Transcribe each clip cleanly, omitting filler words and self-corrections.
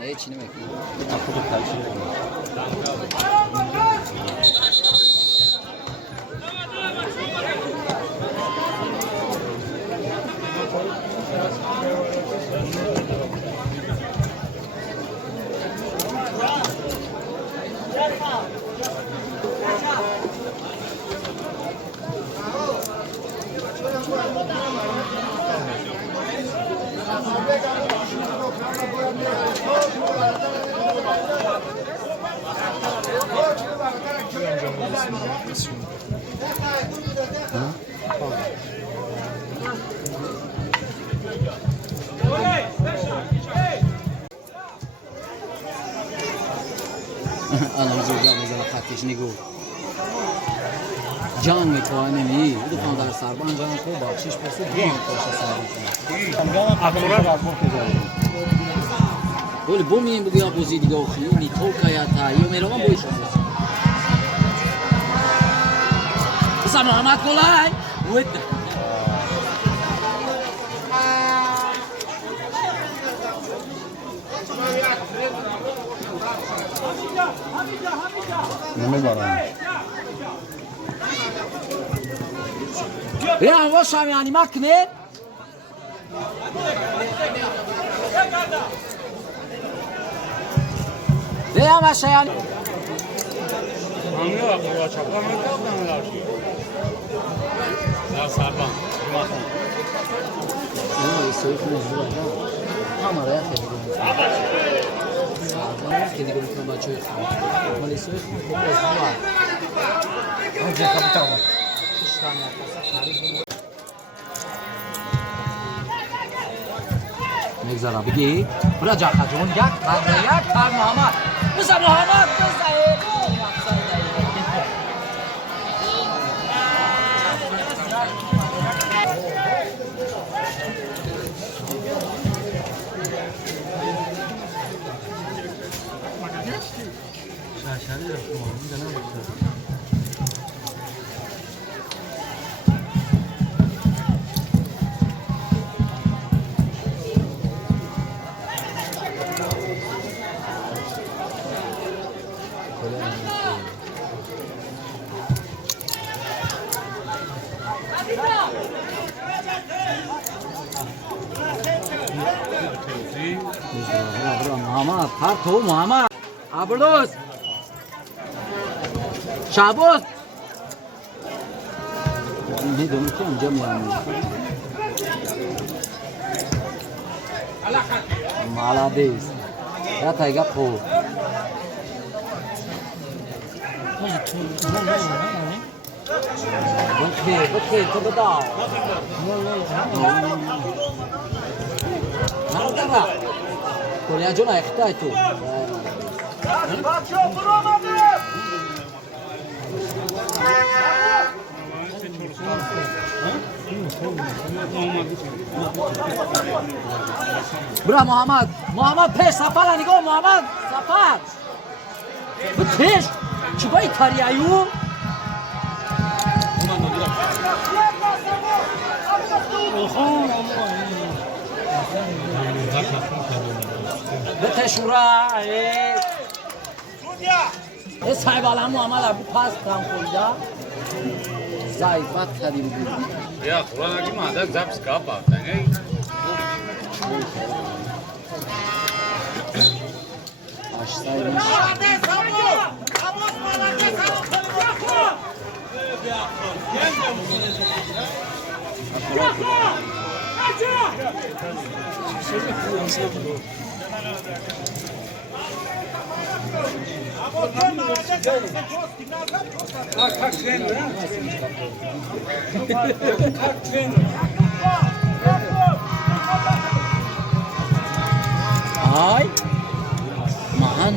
نه چی نمیکنی خود کلشی انا زوجا خطش نگو جان میکنه نمی دو در سربان جان تو بخشش پس دو پاش سربان ولی بومیم بودی آبوزی دیگه خیلی تو کایتا یو میرم بویش بس محمد کلای ود نمیبرم یا واشم یعنی مکنه یا واشم یعنی همه آقا چاپا می‌کردن لاشی در سربان نه سویف نزدیک همه را خیلی سربان که دیگه میتونم بچه‌ی خود ولی سویف خوب است آنجا کاپیتان میگذارم بگی برا جا خجون یک کار محمد بزا محمد بزا محمد هر تو محمد ابروز شابوس نه دوم که اونجا میام مالادیس یا تایگا پو بخیر تو بداو نه کوریا جون اختای تو برا محمد پیش سفر نگاه محمد سفر پیش چی با ایتالیایو بتشورا ای صاحب علم محمد ابو پاس کام کویدا زایفت کردی بود یا قرآن اگه مادر زب سکاپ آفتنگه آشتای میشه Ay, mahan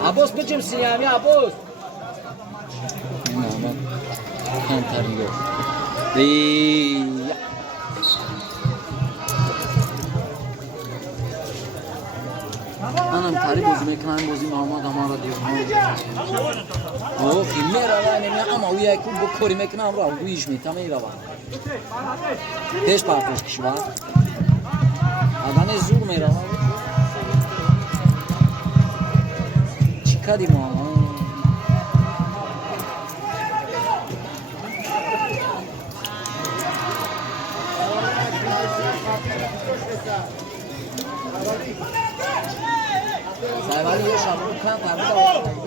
Abbas becim siyami Abbas. Nama kan tariyo. Iya. منم تری بازی میکنم بازی محمد همه را دیگه اوه خیلی میره نمیدونم اما او یکی بکاری میکنم را ویش میتم میره پیش پرتش کشور آدم زور میره چی کردی ما سایوالی یه شامل کن فرمود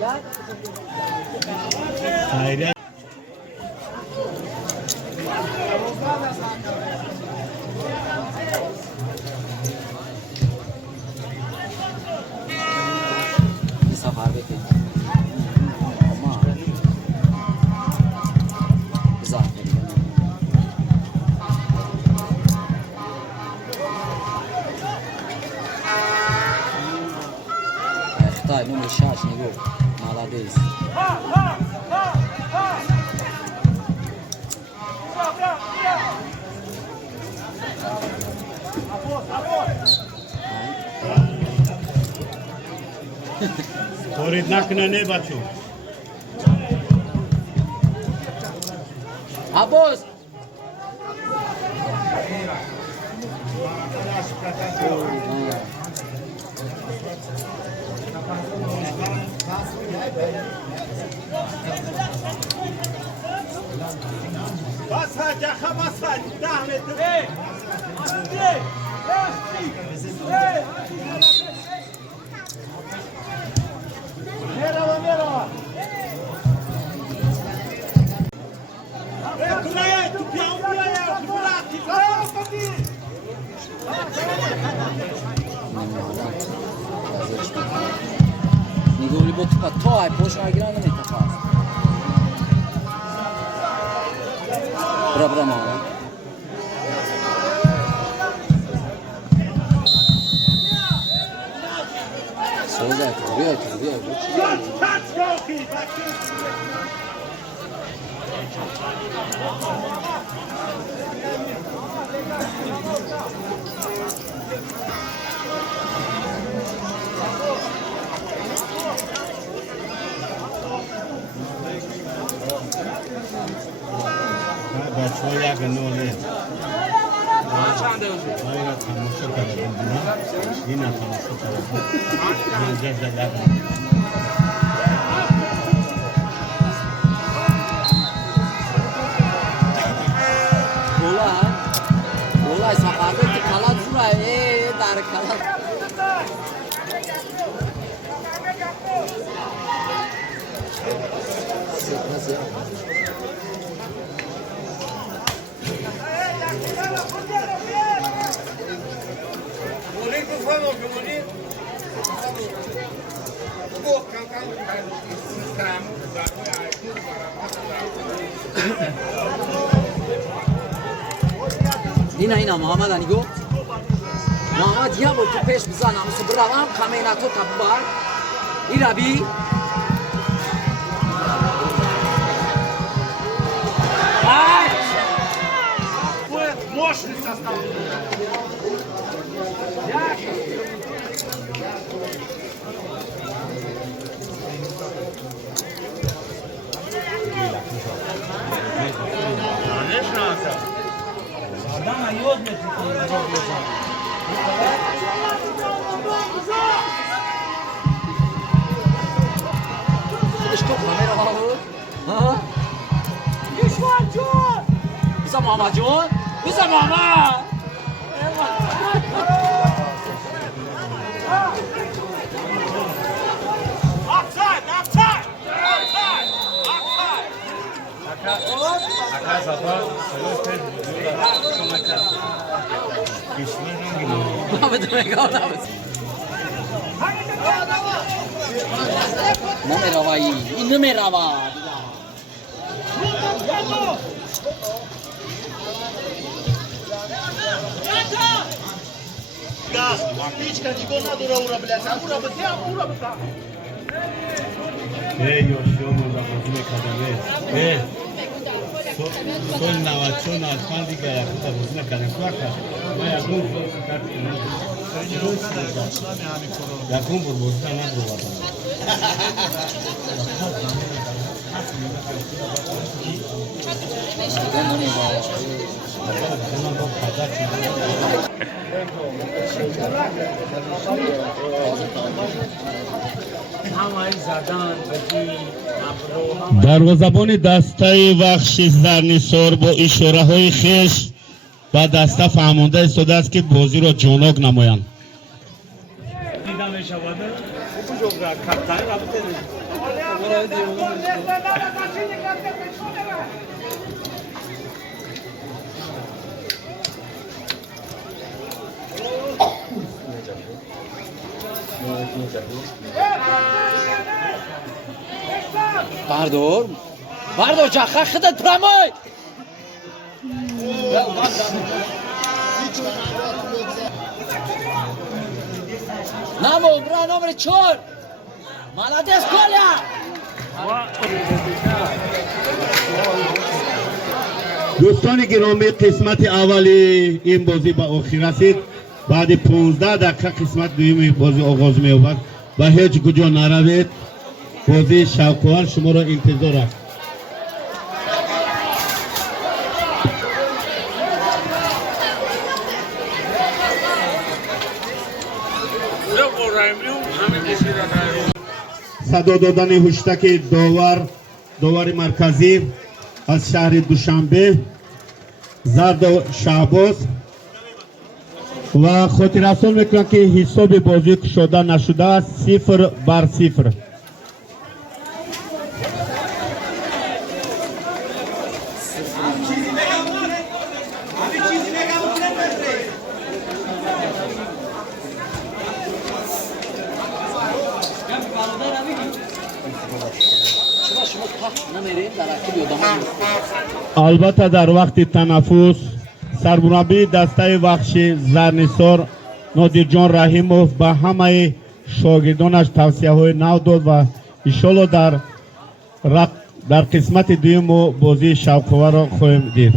خیلی این سفر بکن اما بزار اختای نمر 6 نگو مالادیز تورید نکنه نه بچو عباس بس جاخه بس 10 متر نگولی با تو تا های پوش نگیرن نمیتفاز برا مالا سوزه بیا بچه ها یک نوله آیا تماشا کردن این تماشا کردن من جز لگم Olay safarda ki kalan şuraya dar kalan. Nasıl? Molim kufano que molim. Pô, cantar دینا اینا محمد انیگو محمد یا بود تو پیش بزنم سبرام کامینا تو تبار ایرابی мощный состав. Что камера мало? А? Ишван Джон! Биса мама Джон? Биса мама! Offside! Offside! Offside! Offside! Acá zapá, Muhammed Megal Navas. No me roba ahí, y no me roba. Gaz! Pička, niko nadura ura, blядь, a ura bătea, ura bătea. eu și omul la văzune cadave. Sol na vaciona, pandica, la puta văzune care soaca. Mai acum, Yakın vurması ne vurmadı? Ben bunu yapayım. Bundan da fazla çıkıyor. дарвозабони дастаи вахши зарнисор бо ишораҳои хеш ба даста фаҳмонда истодааст ки бозиро ҷонок намоянд. Bardor. Bardor jaxa xidat pramoy. Namo, bra номер 4. Молодец, Коля. دوستان گرامی قسمت اولی این بازی به آخر رسید. بعد 15 دقیقه قسمت دوم بازی آغاز می‌یابد و هیچ کجا نروید. بازی شوکوار شما را انتظار است. صدا دادن هشتک داور مرکزی از شهر دوشنبه زرد شعباز و خاطر افزون میکنم که حساب بازی شده نشده است 0-0. البته در وقت تنفس سرمربی دسته وحشی زرنسار نادر جان رحیموف به همه شاگردانش توصیه های نو داد و انشالله در قسمت دوم بازی شوک‌آور را خواهیم دید.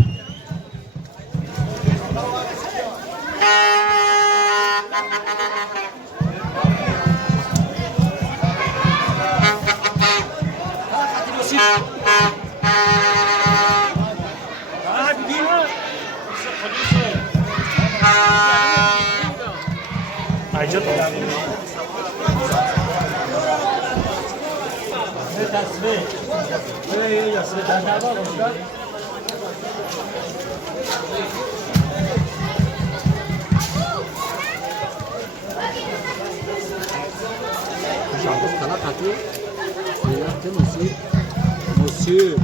Monsieur.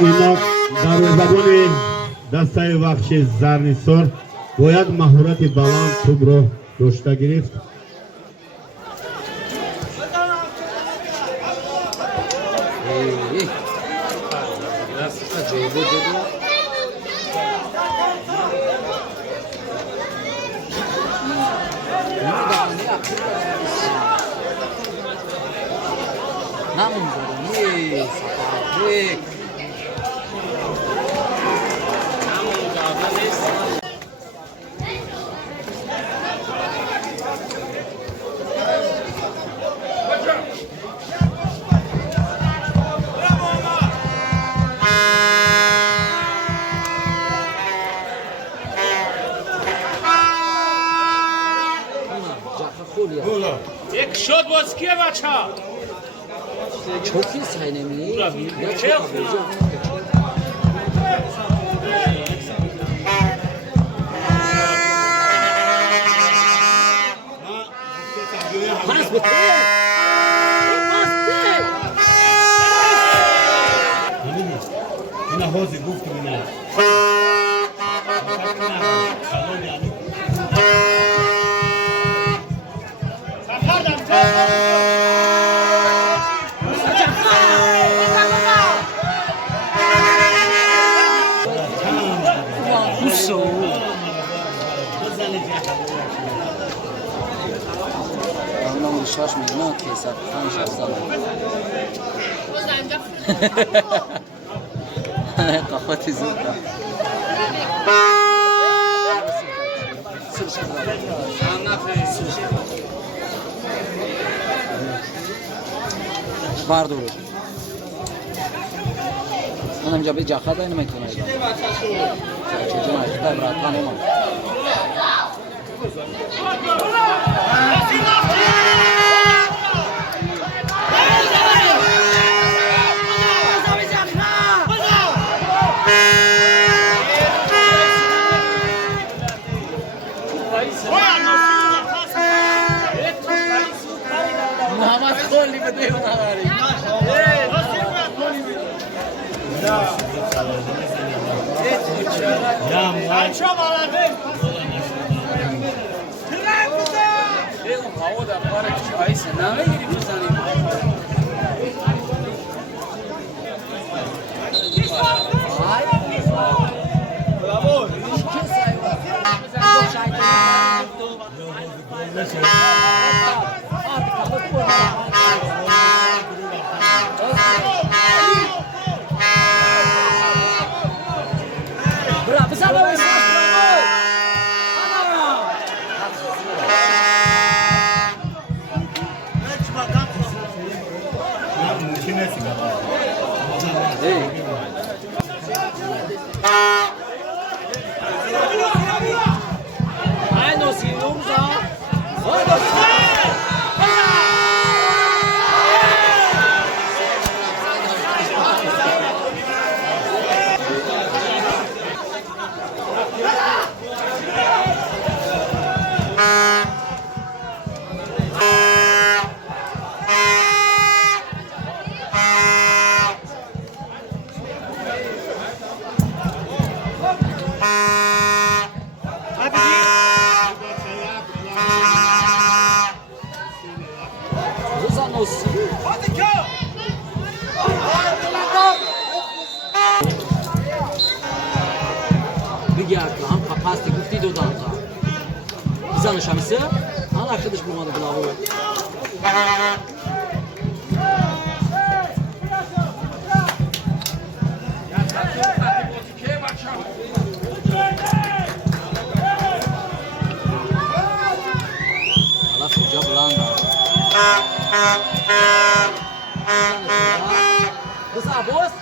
اینا دروازه‌بان دسته وحشی زرنسار باید مهارت بلند توپ را داشته گرفت. Çok iyi saynemi. Ya çok Pas bitti. من هوزي قفت منها Ondan şaşmıyor. Ne keser? Kan şaşsana. Kafa tizi. Var doğru. Anam cabe caka da inmek zorunda. Çocuğun ayakta bırakman olmaz. Muhammed Kholi bede ona gari. Bravo, bravo, bravo. Bigyak lan kapasite gufti dodanza. Biz anlaşamışı. An arkadaş bulmadı bravo. Allah suca bulanda. Kısa boz.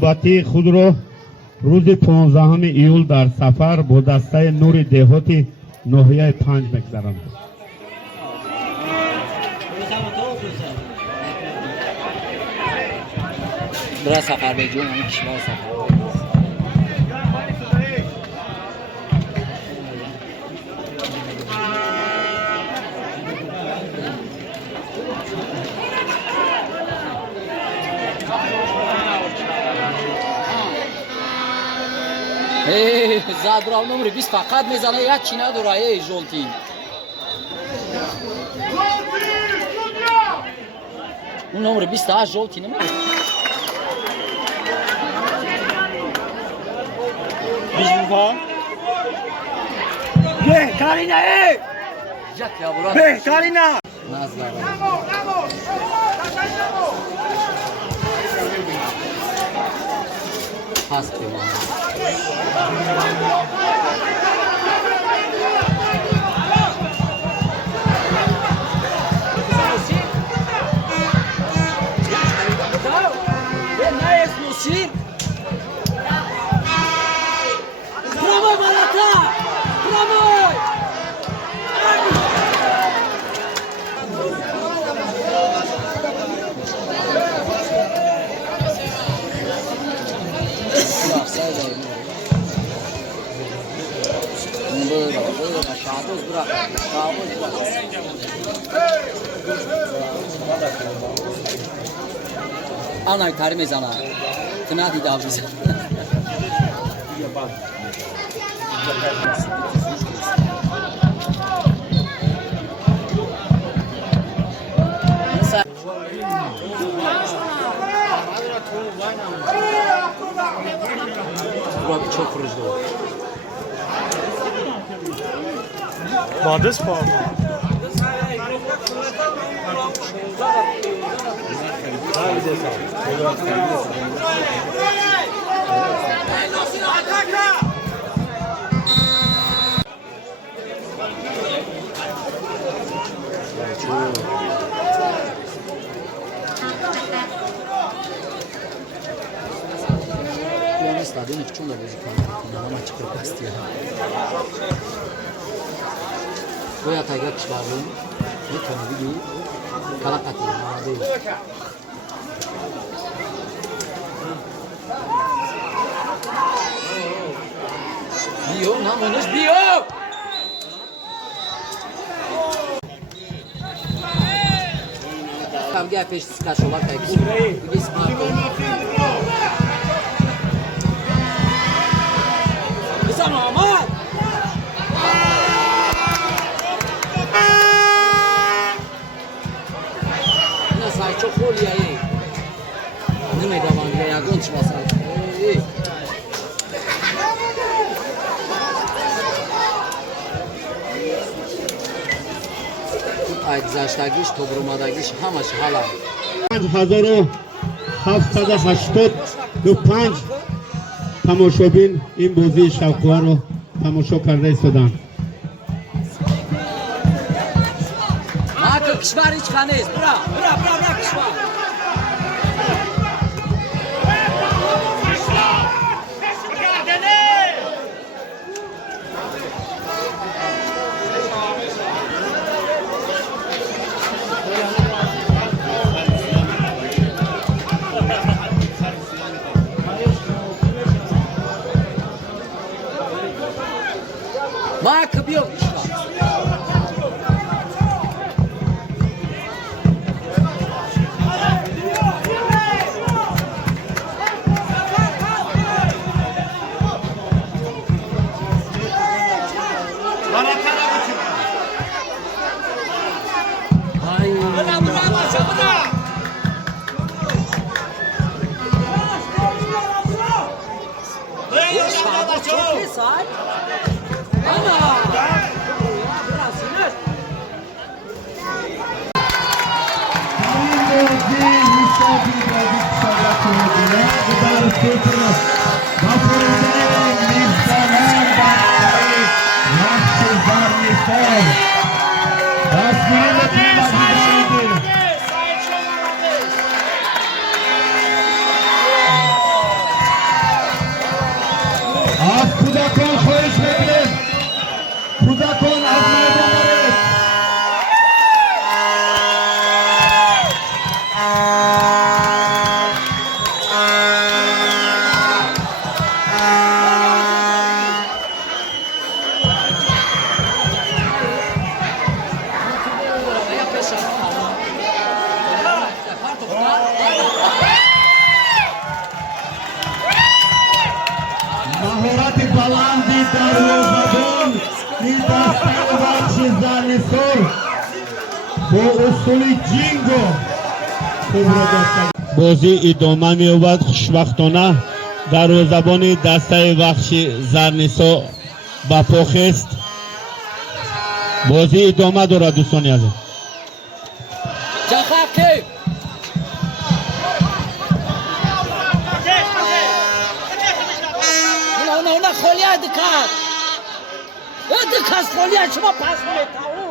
باتی خود رو روز 15 ایول در سفر با دسته نور دهاتی ناحیه 5 می‌گذراند. Biraz sefer bekliyorum, 12 kişi var sefer. Hey, Zadurav numru 20 fakat mezana ya Çin'e duraya Joltin. Bu numru 20 daha Joltin mi? Biz bu falan. Karina, ey! Jack ya burası. Be, Karina! Nazlar. Pas diyor. آنای کاری میزنه تنادی داویز Abi çok vurucu oldu. Bades falan. استادیوم که چون بازی کنه نام açık پرکستی باید تایگر کشورون میتونه بگی کلاقتی مادی بیو نامونش بیو کم گه پیش سکاشوlar کایکسی بگی سمارت بزن آمد نه سایچو خولیه ای نمیدوان یا گونچ واسه ای گذشتگیش توبرومادگیش همش حالا 5785 تماشابین این بازی شوق‌ها رو تماشا کرده ایستادند. آقا کشور هیچ کنیست برا کشور ما كبير مهارت بلندی در روزنامه این دسته بخش زرنسار با اصول جینگو بازی ادامه می‌یابد. خوشبختانه دروازه‌بان دسته بخش زرنسار با پاخست. بازی ادامه دارد دوستان عزیز. جاخاکی نه خولیا دکات دکات خولیا شما پاس می‌تاو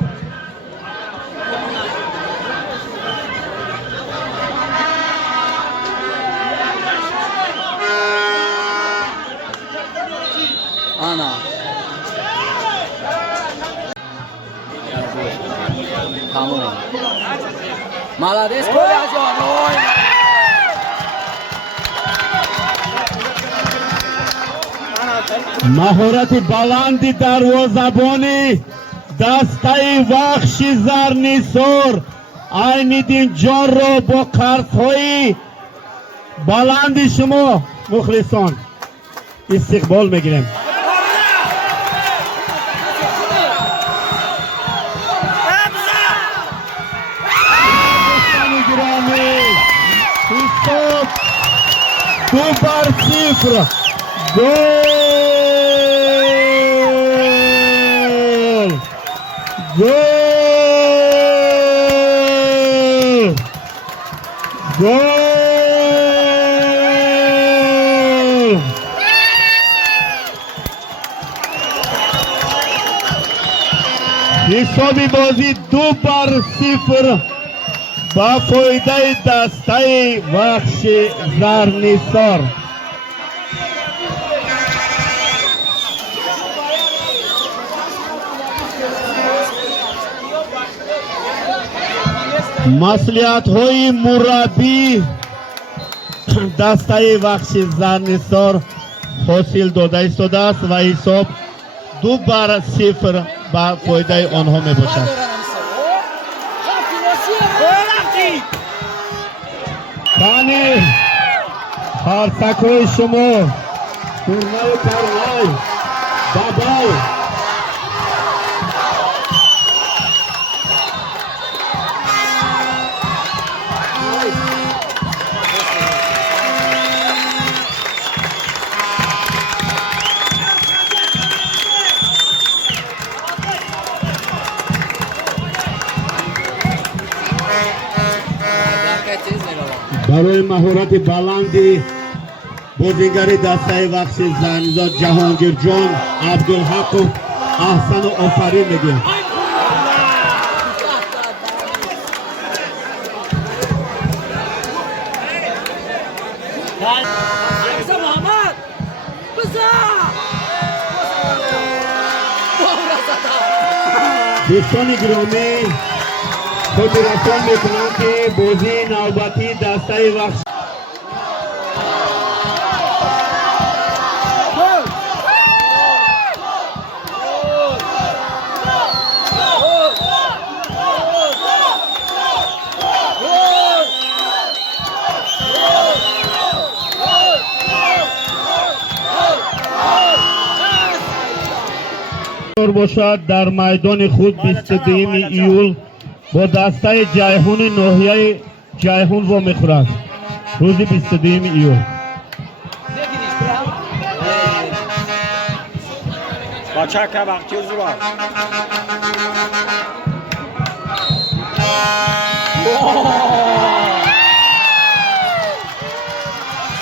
آنا تمام مالادیس خولیا جان مهارت بلندی دروازه‌بانی دسته وخش زرنیسور عین‌الدین جان رو با قرص‌های بلند شما مخلصان استقبال میگیریم. حساب 2-0 گل گل گل حسابی بازی 2-0 با فایده دسته وخش زرنیسار. مسئولیت های مربی دسته وخش زرنیسار حاصل داده است و حساب 2-0 با فایده آنها می باشد. خانه خارسکوی شما تورنای پرنای بابای برای مهارت بلندی بازیگری دسته وخش زرنیسار جهانگیر جان عبدالحق و احسن و آفرین میگیم. دوستان گرامی خودرسان میکنم که بازی نوبتی دسته وخش باشد در میدان خود 22 ایول با دسته جیهون ناحیه جیهون و میخورد روز 22 ایول. بچه که وقتی زور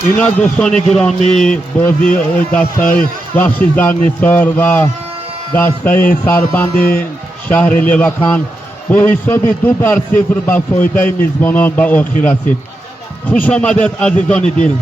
این از دوستان گرامی بازی دسته وخش زرنیسار و دسته سربند شهر لیوکان با حساب 2-0 با فایده میزبانان به آخر رسید. خوش آمدید عزیزان دل.